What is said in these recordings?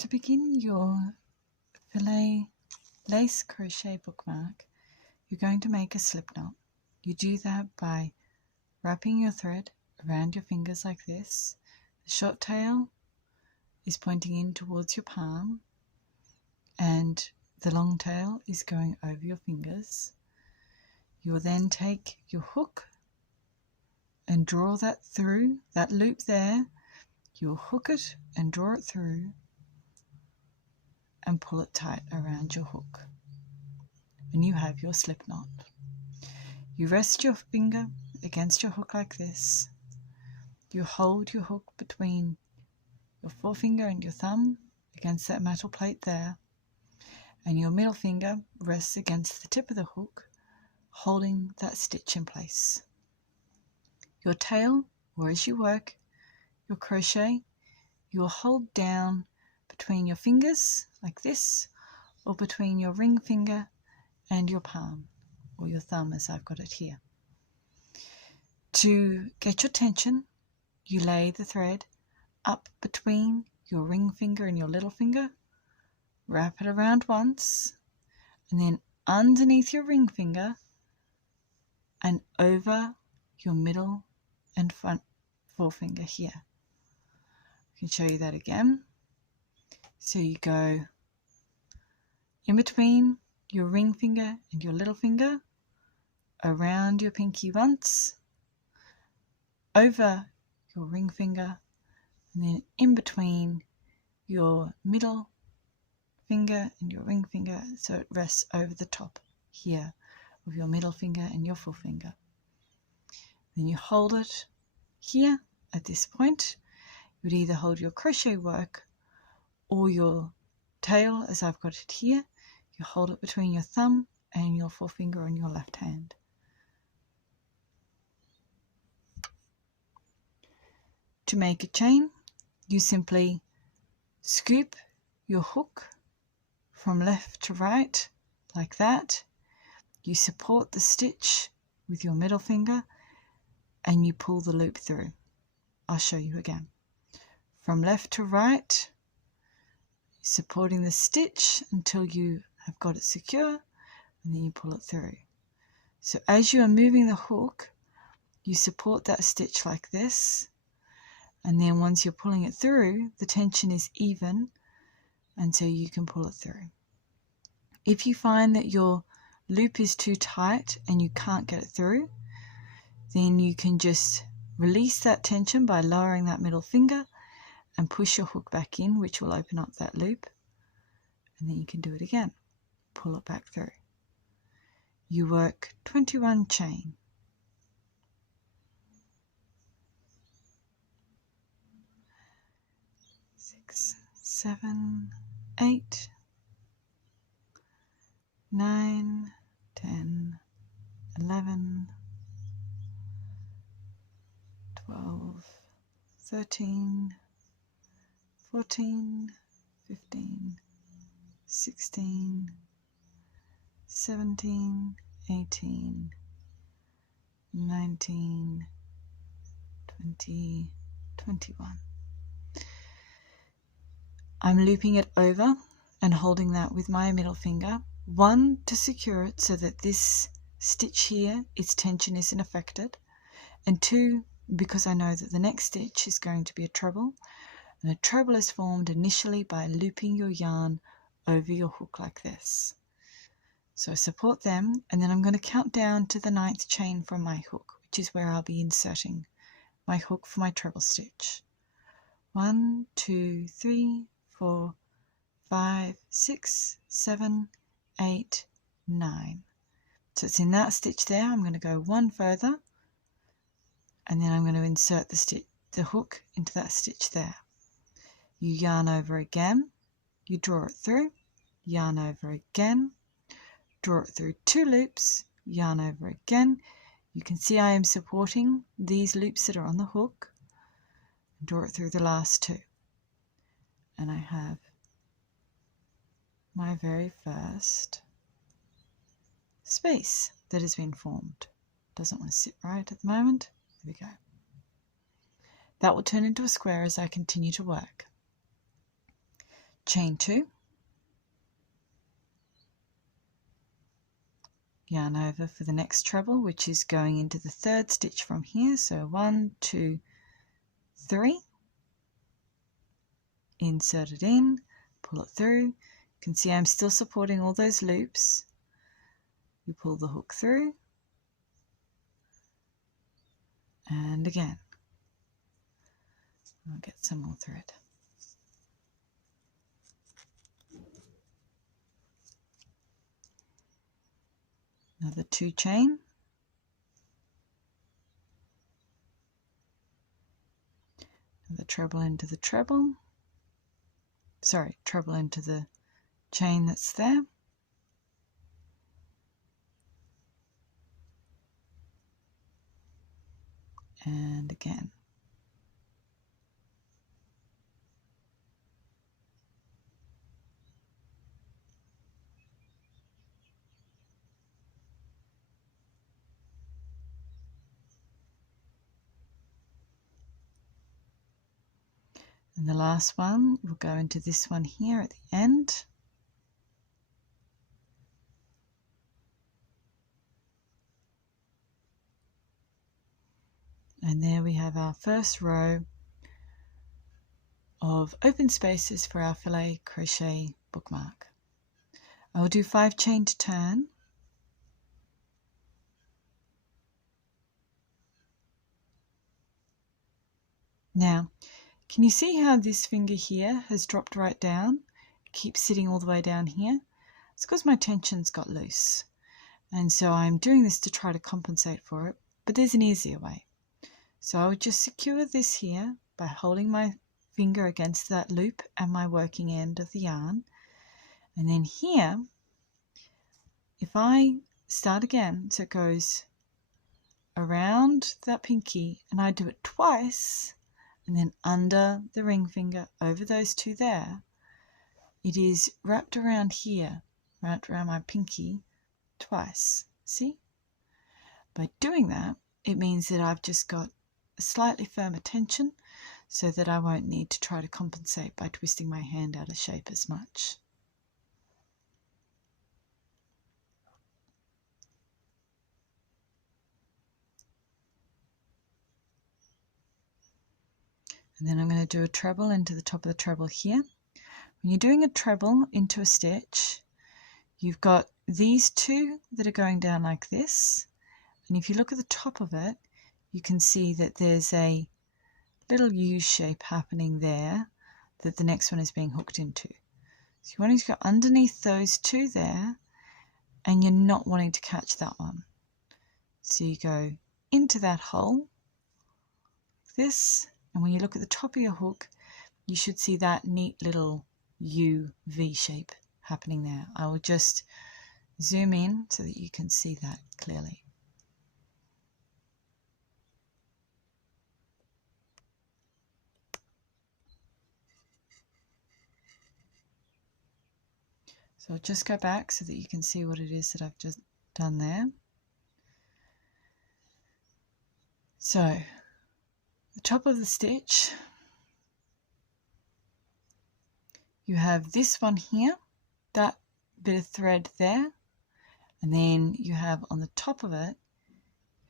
To begin your filet lace crochet bookmark, you're going to make a slip knot. You do that by wrapping your thread around your fingers like this. The short tail is pointing in towards your palm and the long tail is going over your fingers. You will then take your hook and draw that through, that loop there. You'll hook it and draw it through and pull it tight around your hook. And you have your slip knot. You rest your finger against your hook like this. You hold your hook between your forefinger and your thumb against that metal plate there. And your middle finger rests against the tip of the hook, holding that stitch in place. Your tail, or as you work your crochet, you will hold down between your fingers like this, or between your ring finger and your palm, or your thumb as I've got it here. To get your tension, you lay the thread up between your ring finger and your little finger, wrap it around once, and then underneath your ring finger and over your middle and front forefinger here. I can show you that again. So you go in between your ring finger and your little finger, around your pinky once, over your ring finger, and then in between your middle finger and your ring finger, so it rests over the top here of your middle finger and your forefinger. Then you hold it here at this point. You would either hold your crochet work or your tail as I've got it here. You hold it between your thumb and your forefinger on your left hand. To make a chain, you simply scoop your hook from left to right like that. You support the stitch with your middle finger and you pull the loop through. I'll show you again. From left to right, supporting the stitch until you have got it secure, and then you pull it through. So as you are moving the hook, you support that stitch like this, and then once you're pulling it through, the tension is even, and so you can pull it through. If you find that your loop is too tight and you can't get it through, then you can just release that tension by lowering that middle finger and push your hook back in, which will open up that loop, and then you can do it again. Pull it back through. You work 21 chain. Six, 7, 8, 9, 10, 11, 12, 13, 14, 15, 16, 17, 18, 19, 20, 21. I'm looping it over and holding that with my middle finger. 1, to secure it so that this stitch here, its tension isn't affected. And 2, because I know that the next stitch is going to be a treble. And a treble is formed initially by looping your yarn over your hook like this. So support them, and then I'm going to count down to the 9th chain from my hook, which is where I'll be inserting my hook for my treble stitch. 1, 2, 3, 4, 5, 6, 7, 8, 9. So it's in that stitch there. I'm going to go one further, and then I'm going to insert the hook into that stitch there. You yarn over again, you draw it through, yarn over again, draw it through 2 loops, yarn over again. You can see I am supporting these loops that are on the hook, draw it through the last 2. And I have my very first space that has been formed. Doesn't want to sit right at the moment. There we go. That will turn into a square as I continue to work. chain 2, yarn over for the next treble, which is going into the third stitch from here. So 1, 2, 3, insert it in, pull it through. You can see I'm still supporting all those loops. You pull the hook through, and again. I'll get some more thread. Another 2 chain. Another treble into the treble. Sorry, treble into the chain that's there. And again. And the last one will go into this one here at the end. And there we have our first row of open spaces for our filet crochet bookmark. I will do 5 chain to turn. Now, can you see how this finger here has dropped right down? It keeps sitting all the way down here. It's because my tension's got loose. And so I'm doing this to try to compensate for it, but there's an easier way. So I would just secure this here by holding my finger against that loop and my working end of the yarn. And then here, if I start again, so it goes around that pinky, and I do it twice, and then under the ring finger, over those 2 there, it is wrapped around here, wrapped around my pinky twice. See? By doing that, it means that I've just got a slightly firmer tension so that I won't need to try to compensate by twisting my hand out of shape as much. And then I'm going to do a treble into the top of the treble here. When you're doing a treble into a stitch, you've got these 2 that are going down like this. And if you look at the top of it, you can see that there's a little U shape happening there that the next one is being hooked into. So you want to go underneath those 2 there, and you're not wanting to catch that one. So you go into that hole, like this. And when you look at the top of your hook, you should see that neat little U V shape happening there. I will just zoom in so that you can see that clearly. So I'll just go back so that you can see what it is that I've just done there. So the top of the stitch, you have this one here, that bit of thread there, and then you have on the top of it,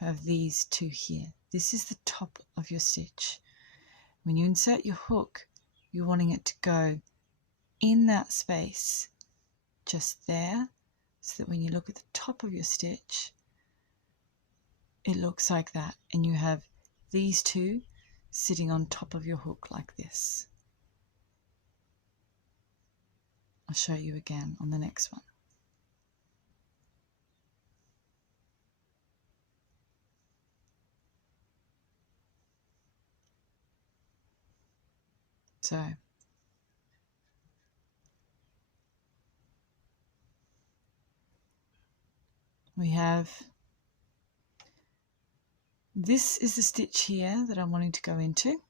you have these 2 here. This is the top of your stitch. When you insert your hook, you're wanting it to go in that space just there, so that when you look at the top of your stitch, it looks like that, and you have these 2 sitting on top of your hook like this. I'll show you again on the next one. So we have, this is the stitch here that I'm wanting to go into. You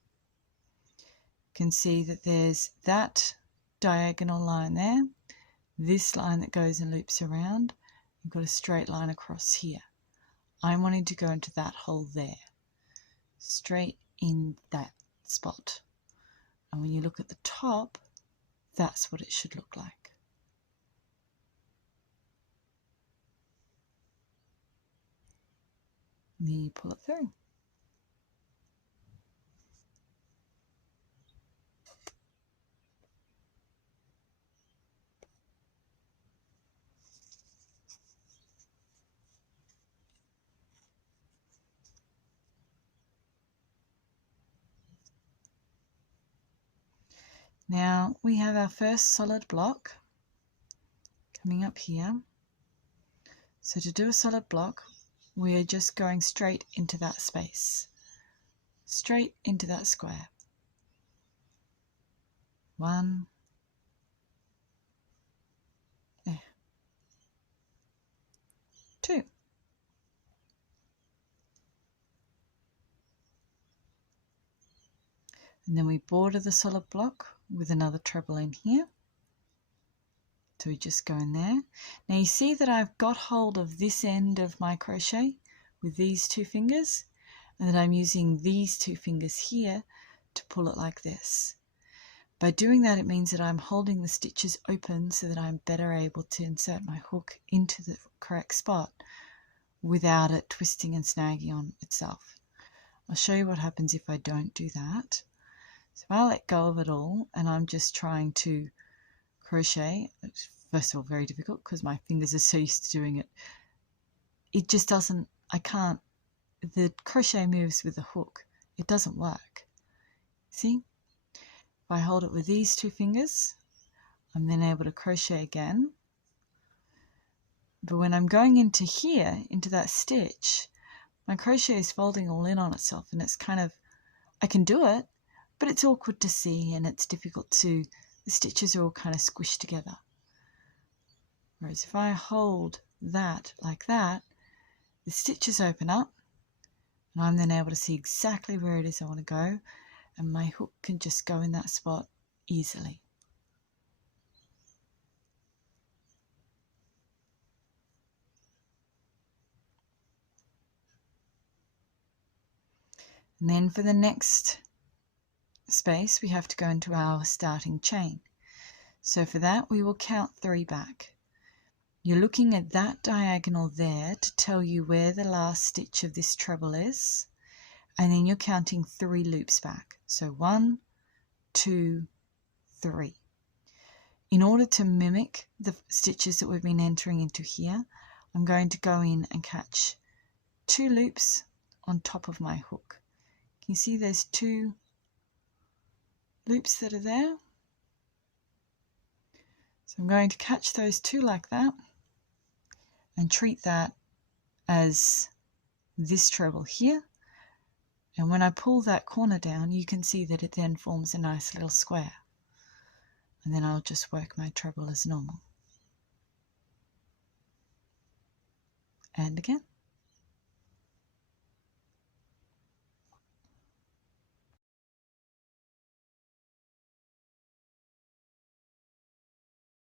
can see that there's that diagonal line there, this line that goes and loops around. You've got a straight line across here. I'm wanting to go into that hole there, straight in that spot. And when you look at the top, that's what it should look like. And then you pull it through. Now we have our first solid block coming up here. So to do a solid block, we're just going straight into that space, straight into that square. 1, there, 2. And then we border the solid block with another treble in here. So we just go in there. Now you see that I've got hold of this end of my crochet with these 2 fingers, and that I'm using these 2 fingers here to pull it like this. By doing that, it means that I'm holding the stitches open so that I'm better able to insert my hook into the correct spot without it twisting and snagging on itself. I'll show you what happens if I don't do that. So if I let go of it all and I'm just trying to crochet, it's first of all very difficult because my fingers are so used to doing it. It just doesn't, I can't, the crochet moves with the hook. It doesn't work. See? If I hold it with these 2 fingers, I'm then able to crochet again. But when I'm going into here, into that stitch, my crochet is folding all in on itself, and it's kind of, I can do it, but it's awkward to see and it's difficult to, the stitches are all kind of squished together. Whereas if I hold that like that, the stitches open up and I'm then able to see exactly where it is I want to go, and my hook can just go in that spot easily. And then for the next space, we have to go into our starting chain. So for that, we will count 3 back. You're looking at that diagonal there to tell you where the last stitch of this treble is, and then you're counting 3 loops back. So 1, 2, 3. In order to mimic the stitches that we've been entering into here, I'm going to go in and catch 2 loops on top of my hook. Can you see there's 2 loops that are there? So I'm going to catch those 2 like that and treat that as this treble here. And when I pull that corner down, you can see that it then forms a nice little square. And then I'll just work my treble as normal. And again.